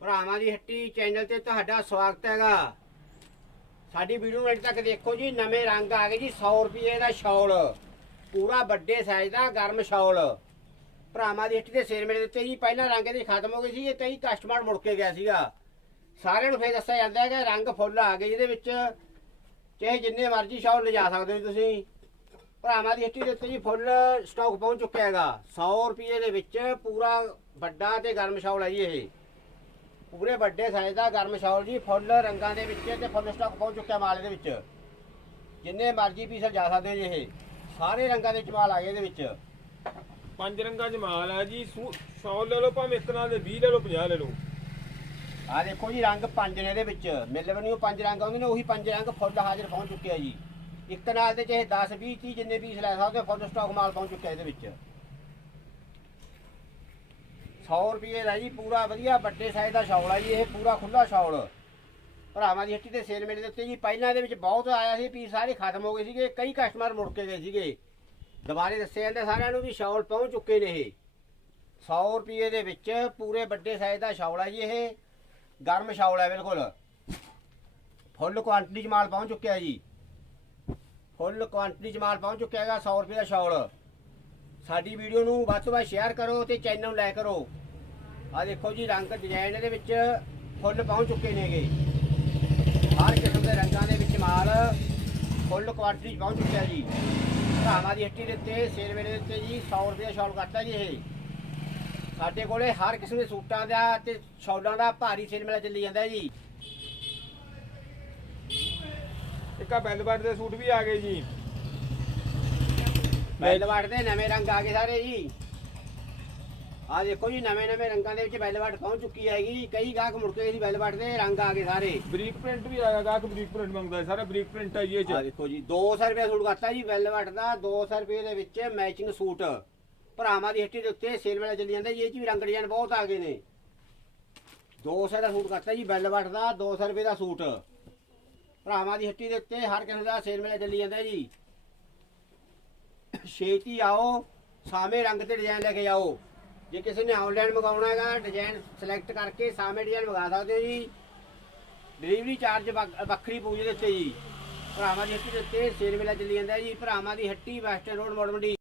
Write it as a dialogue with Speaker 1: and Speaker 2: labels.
Speaker 1: ਭਰਾਵਾਂ ਦੀ ਹੱਟੀ ਚੈਨਲ ਤੇ ਤੁਹਾਡਾ ਸਵਾਗਤ ਹੈਗਾ। ਸਾਡੀ ਵੀਡੀਓ ਨੂੰ ਅੱਜ ਤੱਕ ਦੇਖੋ ਜੀ, ਨਵੇਂ ਰੰਗ ਆ ਗਏ ਜੀ 100 ਰੁਪਏ ਦਾ ਸ਼ਾਲ। ਪੂਰਾ ਵੱਡੇ ਸਾਈਜ਼ ਦਾ ਗਰਮ ਸ਼ਾਲ। ਭਰਾਵਾਂ ਦੀ ਹੱਟੀ ਦੇ ਸੇਲ ਮੇਰੇ ਦਿੱਤੇ ਜੀ, ਪਹਿਲਾਂ ਰੰਗ ਇਹਦੇ ਖਤਮ ਹੋ ਗਏ ਸੀ, ਇਹ ਕਈ ਕਸਟਮਰ ਮੁੜ ਕੇ ਗਿਆ ਸੀਗਾ। ਸਾਰਿਆਂ ਨੂੰ ਫੇਰ ਦੱਸਿਆ ਜਾਂਦਾ ਹੈ ਕਿ ਰੰਗ ਫੁੱਲ ਆ ਗਏ ਜਿਹਦੇ ਵਿੱਚ। ਚਾਹੇ ਜਿੰਨੇ ਮਰਜ਼ੀ ਸ਼ਾਲ ਲਿਜਾ ਸਕਦੇ ਹੋ ਤੁਸੀਂ। ਭਰਾਵਾਂ ਦੀ ਹੱਟੀ ਦੇ ਉੱਤੇ ਜੀ ਫੁੱਲ ਸਟਾਕ ਪਹੁੰਚ ਚੁੱਕਿਆ ਹੈਗਾ। 100 ਰੁਪਏ ਦੇ ਵਿੱਚ ਪੂਰਾ ਵੱਡਾ ਤੇ ਗਰਮ ਸ਼ਾਲ ਹੈ ਜੀ ਇਹ। ਪੂਰੇ ਵੱਡੇ ਸਾਈਜ਼ ਦਾ ਗਰਮ ਸ਼ਾਲ ਜੀ ਫੁੱਲ ਰੰਗਾਂ ਦੇ ਵਿੱਚ ਤੇ ਫੁੱਲ ਸਟਾਕ ਪਹੁੰਚ ਚੁੱਕਿਆ ਮਾਲ ਦੇ ਵਿੱਚ। ਜਿੰਨੇ ਮਰਜ਼ੀ ਪੀਸ ਜਾ ਸਕਦੇ ਹੋ ਜੀ ਇਹ। ਸਾਰੇ ਰੰਗਾਂ ਦੇ ਵਿੱਚ ਮਾਲ ਆ ਗਏ ਇਹਦੇ ਵਿੱਚ।
Speaker 2: ਪੰਜ ਰੰਗਾਂ 'ਚ ਮਾਲ ਆ ਜੀ ਸੂ- ਸੌ ਲੈ ਲਓ ਭਾਵੇਂ ਇੱਕ ਨਾਲ ਦੇ 20 ਲੈ ਲਓ 50 ਲੈ ਲਓ।
Speaker 1: ਆ ਦੇਖੋ ਜੀ ਰੰਗ ਪੰਜ ਨੇ ਇਹਦੇ ਵਿੱਚ। ਮੇਲੇ ਉਹ ਪੰਜ ਰੰਗ ਆਉਂਦੇ ਨੇ ਉਹੀ ਪੰਜ ਰੰਗ ਫੁੱਲ ਹਾਜ਼ਰ ਪਹੁੰਚ ਚੁੱਕੇ ਆ ਜੀ। ਇੱਕ ਨਾਲ ਦੇ ਚਾਹੇ 10 20 30 ਜਿੰਨੇ ਪੀਸ ਲੈ ਸਕਦੇ ਹੋ ਫੁੱਲ ਸਟਾਕ ਮਾਲ ਪਹੁੰਚ ਚੁੱਕਿਆ ਇਹਦੇ ਵਿੱਚ। 100 ਰੁਪਏ ਦਾ ਜੀ, ਪੂਰਾ ਵਧੀਆ ਵੱਡੇ ਸਾਈਜ਼ ਦਾ ਸ਼ੌਲ ਆ ਜੀ, ਇਹ ਪੂਰਾ ਖੁੱਲਾ ਸ਼ੌਲ। ਭਰਾਵਾਂ ਦੀ ਹੱਟੀ ਤੇ ਸੇਲ ਮੇਰੇ ਦੇ ਉੱਤੇ ਜੀ, ਪਹਿਲਾਂ ਇਹਦੇ ਵਿੱਚ ਬਹੁਤ ਆਇਆ ਸੀ ਪੀਸ ਸਾਰੇ ਖਤਮ ਹੋ ਗਏ ਸੀਗੇ, ਕਈ ਕਸਟਮਰ ਮੁੜ ਕੇ ਗਏ ਸੀਗੇ। ਦੁਬਾਰੇ ਦੱਸੇ ਜਾਂਦੇ ਸਾਰਿਆਂ ਨੂੰ ਵੀ ਸ਼ੌਲ ਪਹੁੰਚ ਚੁੱਕੇ ਨੇ ਇਹ। 100 ਰੁਪਏ ਦੇ ਵਿੱਚ ਪੂਰੇ ਵੱਡੇ ਸਾਈਜ਼ ਦਾ ਸ਼ੌਲ ਆ ਜੀ ਇਹ। ਗਰਮ ਸ਼ੌਲ ਹੈ ਬਿਲਕੁਲ। ਫੁੱਲ ਕੁਆਂਟੀਟੀ ਚ ਮਾਲ ਪਹੁੰਚ ਚੁੱਕਿਆ ਜੀ। ਫੁੱਲ ਕੁਆਂਟੀਟੀ ਚ ਮਾਲ ਪਹੁੰਚ ਚੁੱਕਿਆ ਹੈਗਾ 100 ਰੁਪਏ ਦਾ ਸ਼ੌਲ। ਸਾਡੀ ਵੀਡੀਓ ਨੂੰ ਵੱਧ ਤੋਂ ਵੱਧ ਸ਼ੇਅਰ ਕਰੋ ਤੇ ਚੈਨਲ ਨੂੰ ਲਾਈਕ ਕਰੋ। ਆ ਦੇਖੋ ਜੀ, ਰੰਗ ਡਿਜ਼ਾਈਨ ਇਹਦੇ ਵਿੱਚ ਫੁੱਲ ਪਹੁੰਚ ਚੁੱਕੇ ਨੇਗੇ। ਹਰ ਕਿਸਮ ਦੇ ਰੰਗਾਂ ਦੇ ਵਿੱਚ ਮਾਲ ਫੁੱਲ ਕੁਆਲਿਟੀ ਚ ਪਹੁੰਚ ਚੁੱਕਿਆ ਜੀ। ਭਰਾਵਾਂ ਦੀ ਹੱਟੀ ਦੇ ਉੱਤੇ, ਸੇਲ ਵੇਲੇ ਦੇ ਉੱਤੇ ਜੀ 100 ਰੁਪਏ ਦਾ ਸ਼ੌਲ ਕੱਟਦਾ ਜੀ ਇਹ। ਸਾਡੇ ਕੋਲੇ ਹਰ ਕਿਸਮ ਦੇ ਸੂਟਾਂ ਦਾ ਤੇ ਸ਼ੌਲਾਂ ਦਾ ਭਾਰੀ ਸੇਲ ਮੇਲਾ ਚੱਲੀ ਜਾਂਦਾ ਜੀ।
Speaker 2: ਇੱਕ ਆ ਬੈਲਵਟ ਦੇ ਸੂਟ ਵੀ ਆ ਗਏ ਜੀ।
Speaker 1: ਬੈਲਵਾਟ ਦੇ ਨਵੇਂ ਰੰਗ ਆ ਗਏ ਸਾਰੇ ਜੀ। ਆ ਦੇਖੋ ਜੀ ਨਵੇਂ ਨਵੇਂ ਰੰਗਾਂ ਦੇ ਵਿੱਚ ਬੈਲਵਾਟ ਪਹੁੰਚ ਚੁੱਕੀ ਹੈਗੀ ਕਈ ਗਾਹਕ ਮੁੜ ਕੇ ਜੀ ਬੈਲਵਾਟ ਦੇ ਰੰਗ ਆ ਗਏ ਸਾਰੇ।
Speaker 2: ਬਰੀਕ ਪ੍ਰਿੰਟ ਵੀ ਆਇਆ ਗਾਹਕ ਬਰੀਕ ਪ੍ਰਿੰਟ ਮੰਗਦਾ ਹੈ, ਸਾਰਾ ਬਰੀਕ ਪ੍ਰਿੰਟ ਆ ਇਹ
Speaker 1: ਆ
Speaker 2: ਚ
Speaker 1: ਦੇਖੋ ਜੀ 200 ਰੁਪਏ ਸੂਟ ਕਰਤਾ ਜੀ ਵੈਲਵਟ ਦਾ 200 ਰੁਪਏ ਦੇ ਵਿੱਚ ਮੈਚਿੰਗ ਸੂਟ। ਭਰਾਵਾਂ ਦੀ ਹੱਟੀ ਦੇ ਉੱਤੇ ਸੇਲ ਵਾਲਾ ਚੱਲੀ ਜਾਂਦਾ ਜੀ ਇਹ ਚ ਵੀ ਰੰਗ ਡਿਜ਼ਾਈਨ ਬਹੁਤ ਆ ਗਏ ਨੇ। 200 ਦਾ ਸੂਟ ਕਰਤਾ ਜੀ ਵੈਲਵਟ ਦਾ 200 ਰੁਪਏ ਦਾ ਸੂਟ। ਭਰਾਵਾਂ ਦੀ ਹੱਟੀ ਦੇ ਉੱਤੇ ਹਰ ਕਿਸੇ ਦਾ ਸੇਲ ਵਾਲਾ ਚੱਲੀ ਜਾਂਦਾ ਜੀ। ਛੇਤੀ ਆਓ ਸਾਵੇਂ ਰੰਗ ਤੇ ਡਿਜ਼ਾਈਨ ਲੈ ਕੇ ਜਾਓ। ਜੇ ਕਿਸੇ ਨੇ ਆਨਲਾਈਨ ਮੰਗਾਉਣਾ ਹੈਗਾ ਡਿਜ਼ਾਈਨ ਸਿਲੈਕਟ ਕਰਕੇ ਸਾਵੇਂ ਡਿਜ਼ਾਈਨ ਮੰਗਾ ਸਕਦੇ ਹੋ ਜੀ। ਡਿਲੀਵਰੀ ਚਾਰਜ ਵੱਖਰੀ ਪੂਜੇ ਦੇ ਉੱਤੇ ਜੀ। ਭਰਾਵਾਂ ਦੀ ਹੱਟੀ ਦੇ ਉੱਤੇ ਸੇਲ ਮੇਲਾ ਚੱਲੀ ਜਾਂਦਾ ਜੀ। ਭਰਾਵਾਂ ਦੀ ਹੱਟੀ ਵੈਸਟਰਨ ਰੋਡ ਮੋੜ ਮੰਡੀ